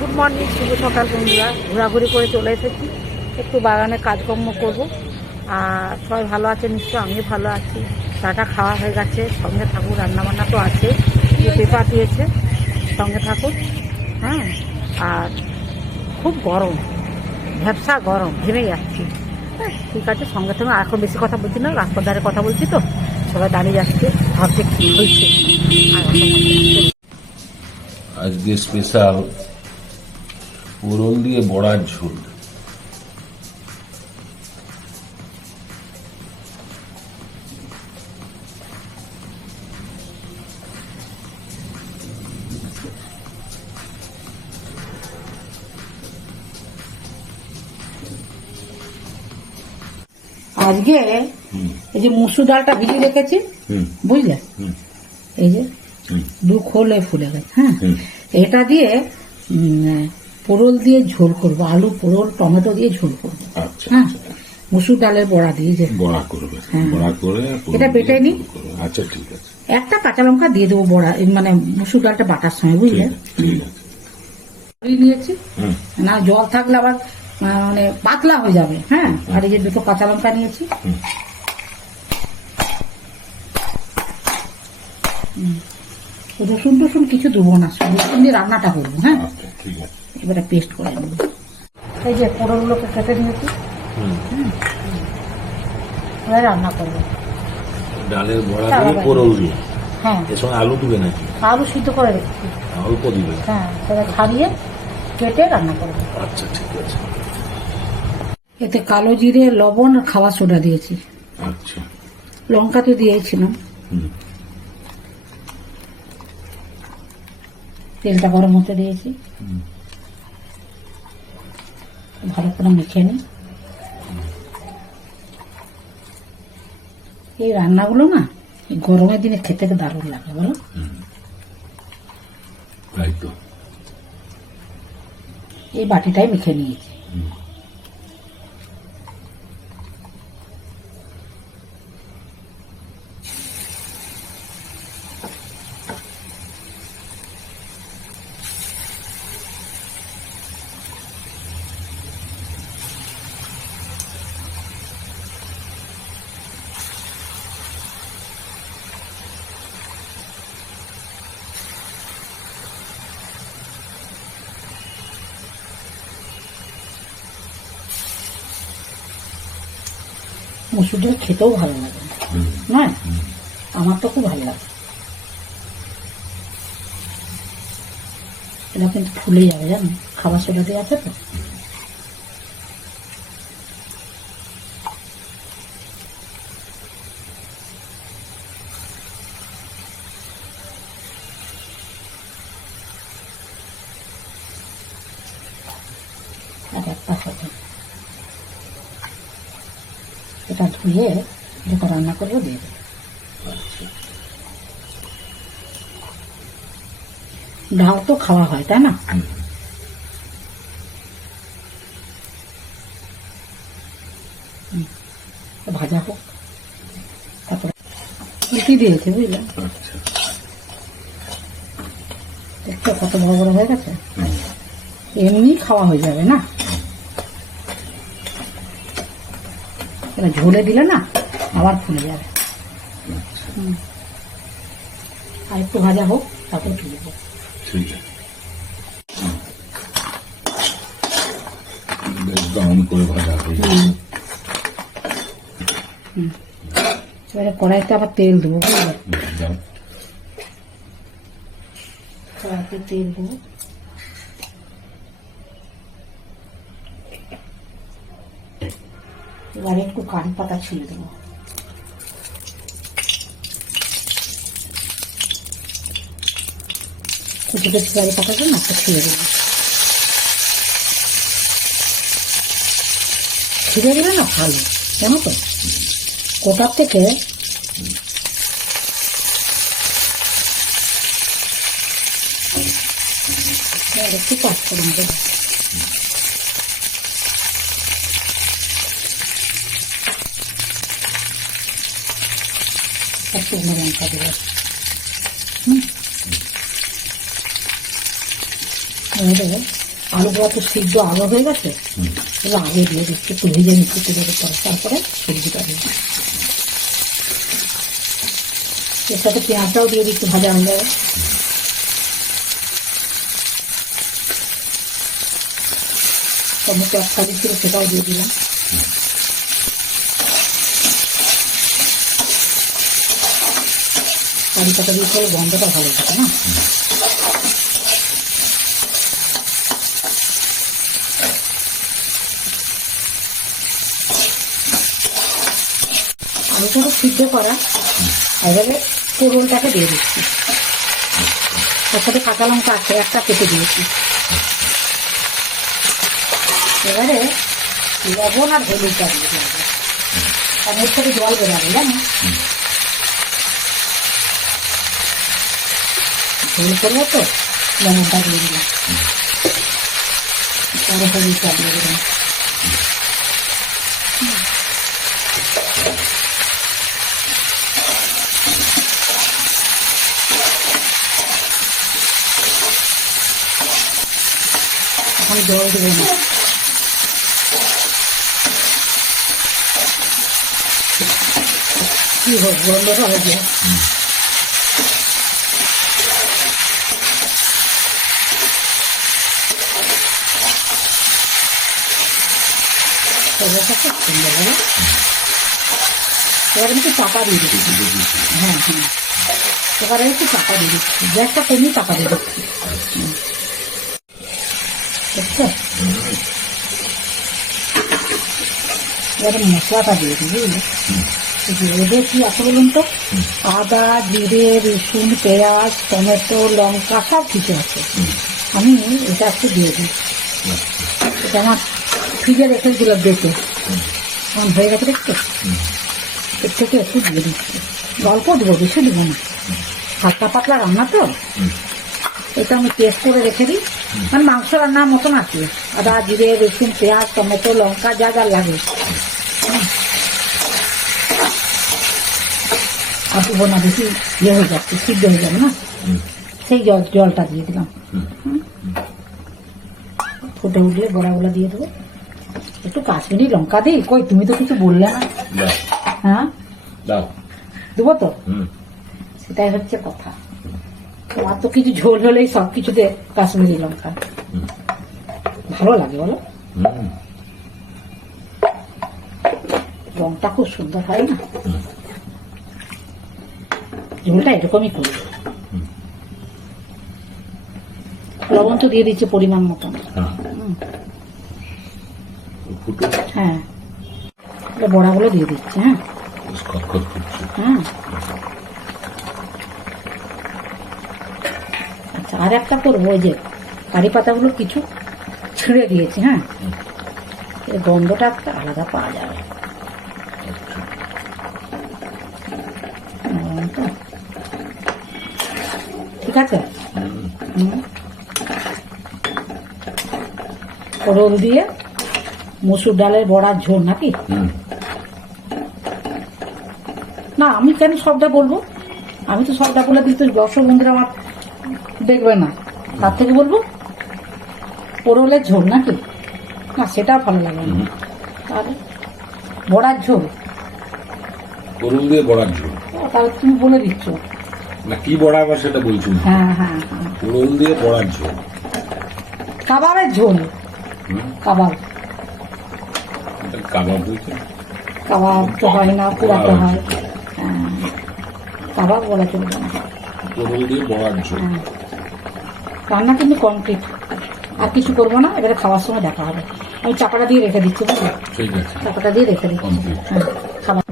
Good morning শুভ সকাল বন্ধুরা। ঘোরাঘুরি করে চলে এসেছি। একটু বাগানে কাজকর্ম করব। আর সবাই ভালো আছে নিশ্চয় আমিও ভালো আছি। চাটা খাওয়া হয়ে গেছে। সঙ্গে থাকুক রান্নাবান্না তো আছে। পেপার দিয়েছে। সঙ্গে থাকুক হ্যাঁ? আর খুব গরম। ভ্যাবসা গরম। ঘেমে যাচ্ছি হ্যাঁ, ঠিক আছে সঙ্গে সঙ্গে এখন বেশি কথা বলছি না। রাস্তার ধারে কথা বলছি তো। সবাই দাঁড়িয়ে যাচ্ছে। ভাবছে কি হয়েছে। আর। আজকে স্পেশাল পোড়ন দিয়ে বড়ার ঝোল। আজকে এই যে মুসুর ডালটা ভিজিয়ে রেখেছি বুঝলে? এই যে দু খোলে ফুলে গেছে হ্যাঁ? এটা দিয়ে উম, পোড়ল দিয়ে ঝোল করব আলু পোড়ল টমেটো দিয়ে ঝোল করব। আচ্ছা হ্যাঁ মুসুর ডালের বড়া দিয়ে যে বড়া করবে হ্যাঁ। বড়া করে এটা বেটে দিয়ে নিই? আচ্ছা ঠিক আছে। একটা কাঁচা লঙ্কা দিয়ে দেবো বড়া মানে মুসুর ডালটা বাটার সময় বুঝলে? নিয়েছি। না জল থাকলে আবার মানে পাতলা হয়ে যাবে হ্যাঁ? আর এই যে দুটো কাঁচা লঙ্কা নিয়েছি। রসুন টসুন কিছু দেবো না রসুন দিয়ে রান্নাটা করব হ্যাঁ? আচ্ছা ঠিক আছে। এবারে পেস্ট করে নেব। এই যে পোড়লগুলোকে কেটে নিয়েছি। হুম। এবারে রান্না করব। ডালের বড়া দিয়ে পোড়ল দিয়ে? হ্যাঁ। এর সঙ্গে আলু দিবে নাকি? আলু সিদ্ধ করে রেখেছি। অল্প দিবে? হ্যাঁ সেটা ছাড়িয়ে কেটে রান্না করব। আচ্ছা ঠিক আছে। এতে কালো জিরে লবণ আর খাওয়া সোডা দিয়েছি। আচ্ছা। লঙ্কা তো দিয়েছিলাম। হুম। তেলটা গরম হতে দিয়েছি। হুম। ভালো করে মেখে নিই এই রান্নাগুলো না গরমের দিনে খেতে দারুণ লাগে বলো। এই বাটিটাই মেখে নিয়েছি। মুসুর ডাল খেতেও ভালো লাগে। না আমার তো খুব ভালো লাগে। এটা কিন্তু ফুলে যাবে জানো? খাবার সোডা দিয়ে আছে তো আর একটা হবে এটা ধুয়ে যেটা রান্না করব দিয়ে দেবো। ডাল তো খাওয়া হয় তাই না? ভাজা হোক। তারপরে রুটি দিয়েছে বুঝলে? আচ্ছা। দেখছ কত বড় বড় হয়ে গেছে? এমনি খাওয়া হয়ে যাবে না? এটা ঝোলে দিলে না আবার ফুলে যাবে। হুম। আর একটু ভাজা হোক তারপর তুলে দেবো ঠিক আছে। বেশ করে ভাজা হয়ে গেছে। এবারে কড়াইতে আবার তেল দেবো। কড়াইতে তেল দেবো। এবারে একটু কারি পাতা ছিঁড়ে দেবো। কুচি কুচি কারি না একটা ছিঁড়ে দেবো। ছিঁড়ে দিলে না ভালো, জানো তো? কোটার থেকে একটু কাজ করে দেবো আর শুকনো লঙ্কা দেবো। হুম? দেবো আলুগুলো তো সিদ্ধ আলো হয়ে গেছে। এবার আগে দিয়ে দিচ্ছি, একটু ভেজে নিচ্ছি তেলের উপরে তারপরে সবজিটা দিই এর সাথে পেঁয়াজটাও দিয়ে দিচ্ছি, ভাজা যাবে টমেটো একটা দিচ্ছিল সেটাও দিয়ে দিলাম। কারি পাতা দিয়ে করে গন্ধটা ভালো থাকে না? আলুটা সিদ্ধ করা। এবারে কোরলটাকে দিয়ে দিচ্ছি। তার সাথে কাঁচা লঙ্কা আছে, একটা কেটে দিয়েছি। এবারে লবণ আর হলুদটা দিয়ে দেবো আর এর সাথে জল বেরাবে জানো? ঝোল করব তো লবণটা দিয়ে দিলাম পরে হলুদটা দিয়ে দিলাম এখন জল দেবো না। কি হোক গন্ধটা হবে। সুন্দর হবে এবার একটু চাপা দিয়ে দিচ্ছি হ্যাঁ হ্যাঁ এবারে একটু চাপা দিয়ে দিচ্ছি গ্যাসটা কমিয়ে চাপা দিয়ে দিচ্ছি। দেখছ এবারে মশলাটা দিয়ে বুঝলি জিরে কি আছে বলুন তো আদা জিরে রসুন পেঁয়াজ টমেটো লঙ্কা সব কিছু আছে আমি এটা একটু দিয়ে দিই এটা আমার ফ্রিজে রেখে দিলাম দেখে। এখন হয়ে গেছে দেখছ এর থেকে একটু দিয়ে দিচ্ছি। অল্প দেবো, বেশি দেবো না। হালকা পাতলা রান্না তো। এটা আমি টেস্ট করে রেখে দিই। মানে মাংস রান্নার মতন আছে আদা, জিরে, রসুন, পেঁয়াজ, টমেটো, লঙ্কা, যা যা লাগে। আর দেবো না, বেশি ইয়ে হয়ে যাচ্ছে, সিদ্ধ হয়ে যাবে না? সেই জল, জলটা দিয়ে দিলাম। ফুটে উঠলে বড়াগুলো দিয়ে দেবো। একটু কাশ্মীরি লঙ্কা দিই কই তুমি তো কিছু বললে না। হ্যাঁ? দাও। দেবো তো? সেটাই হচ্ছে কথা। তোমার তো কিছু ঝোল হলেই সব কিছুতে কাশ্মীরি লঙ্কা। ভালো লাগে বলো। রংটা খুব সুন্দর হয় না। ঝোলটা এরকমই করি। লবণ তো দিয়ে দিচ্ছে পরিমাণ মতন। হ্যাঁ। হুম, ফুটো হ্যাঁ। বড়াগুলো দিয়ে দিচ্ছে হ্যাঁ। ফুটছে। হ্যাঁ আচ্ছা আর একটা করব ওই যে কারি পাতাগুলো কিছু ছিঁড়ে দিয়েছি হ্যাঁ। এর গন্ধটা একটা আলাদা পাওয়া যাবে। ঠিক আছে? হুম। করল দিয়ে মসুর ডালের বড়ার ঝোল নাকি? না আমি কেন সবটা বলব? আমি তো সবটা বলে তো দর্শক বন্ধুরা আমার দেখবে না। তার থেকে বলব পোরলের ঝোল নাকি? না সেটা ভালো লাগে না। তাহলে বড়ার ঝোল। করুন দিয়ে বড়ার ঝোল। তাহলে তুমি বলে দিচ্ছ। না কি বড়া আবার সেটা বলছি হ্যাঁ হ্যাঁ হ্যাঁ। করুন দিয়ে বড়ার ঝোল। কাবাবের ঝোল। কাবাব। কাবাব। হয়েছে কাবাব তো হয় না পুরাতে হয়। হ্যাঁ কাবাব বলা চলবে না। করুন দিয়ে বড়ার ঝোল। হ্যাঁ। রান্না কিন্তু কমপ্লিট আর কিছু করব না এবারে খাওয়ার সময় দেখা হবে। আমি চাপাটা দিয়ে রেখে দিচ্ছি বুঝলি? ঠিক আছে। চাপাটা দিয়ে রেখে দিচ্ছি. হ্যাঁ খাবার।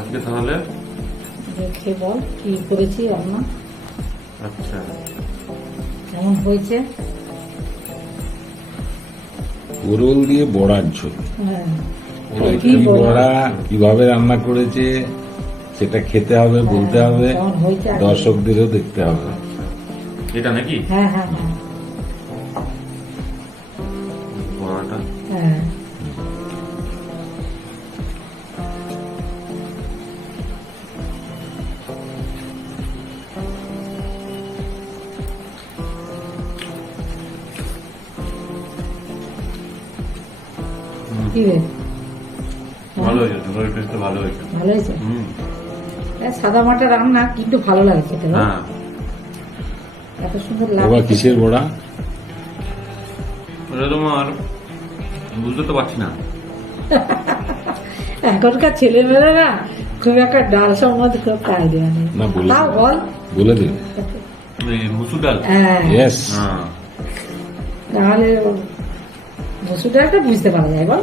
আজকে তাহলে? দেখে বল কি করেছি রান্না? আচ্ছা। কেমন হয়েছে? করুন দিয়ে বড়ার ঝোল হ্যাঁ। কি কি বড়া? কীভাবে রান্না করেছে? সেটা খেতে হবে বলতে হবে? দর্শকদেরও দেখতে হবে। এটা নাকি? হ্যাঁ হ্যাঁ হ্যাঁ। কি রে? ভালো হয়েছে তরকারি টেস্টটা ভালো হয়েছে। ভালো হয়েছে? হুম। হ্যাঁ, সাদা মাটা রান্না কিন্তু ভালো লাগে খেতে বল? হ্যাঁ। এত সুন্দর বাবা কিসের বড়া? ওটা তোমার বুঝতে তো পারছি না। এখনকার ছেলেমেয়েরা খুব একটা ডাল সম্বন্ধে খুব নেই না, তাও বল। বলে দিন। মুসুর ডাল? হ্যাঁ। হ্যাঁ। তাহলে মসুর ডালটা বুঝতে পারা যায় বল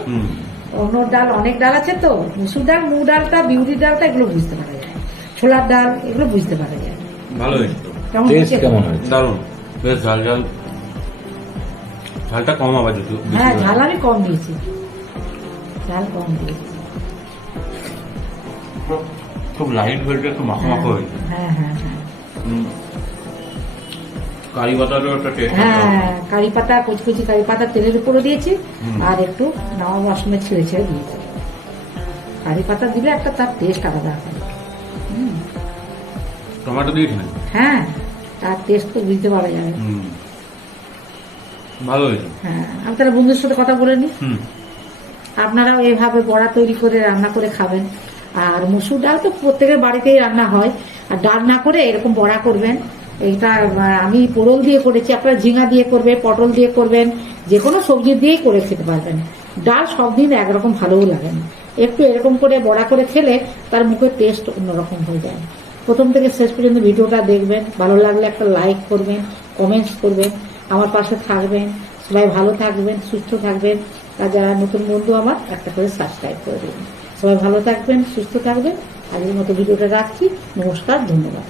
অন্য ডাল অনেক ডাল আছে তো মসুর ডাল মুগ ডালটা বিউরি ডালটা এগুলো বুঝতে পারা যায়। ছোলার ডাল এগুলো বুঝতে পারা যায়। ভালো হয়েছে কেমন টেস্ট কেমন হয়েছে? দারুণ। বেশ ঝাল ঝাল। ঝালটা কম আবার হ্যাঁ ঝাল আমি কম দিয়েছি। ঝাল কম দিয়েছি। খুব লাইট হয়েছে একটু মাখো মাখো হয়েছে। হ্যাঁ হ্যাঁ হ্যাঁ। হুম। কারি পাতারও একটা টেস্ট হ্যাঁ কারি পাতা কচি কারি পাতা তেলের উপরে দিয়েছি আর একটু নামা বাসনে ছেড়ে ছেড়ে দিয়েছি। কারি পাতা দিলে একটা তার টেস্ট আলাদা টমেটো দিয়েছি না হ্যাঁ তার টেস্ট তো বুঝতে পারা যাবে। ভালো হয়েছে। হ্যাঁ আমি তাহলে বন্ধুর সাথে কথা বলে নিই। আপনারাও এভাবে বড়া তৈরি করে রান্না করে খাবেন। আর মুসুর ডাল তো প্রত্যেকের বাড়িতেই রান্না হয়। আর ডাল না করে এরকম বড়া করবেন। এটা আমি পোড়ল দিয়ে করেছি, আপনারা ঝিঙা দিয়ে করবেন, পটল দিয়ে করবেন যে কোনো সবজি দিয়েই করে খেতে পারবেন। ডাল সব দিন একরকম ভালোও লাগে না। একটু এরকম করে বড়া করে খেলে তার মুখের টেস্ট অন্যরকম হয়ে যায়। প্রথম থেকে শেষ পর্যন্ত ভিডিওটা দেখবেন, ভালো লাগলে একটা লাইক করবেন কমেন্টস করবেন, আমার পাশে থাকবেন, সবাই ভালো থাকবেন, সুস্থ থাকবেন, আর যারা নতুন বন্ধু আমার, একটা করে সাবস্ক্রাইব করে দেবেন। সবাই ভালো থাকবেন, সুস্থ থাকবেন আজকের মতো ভিডিওটা রাখছি, নমস্কার, ধন্যবাদ।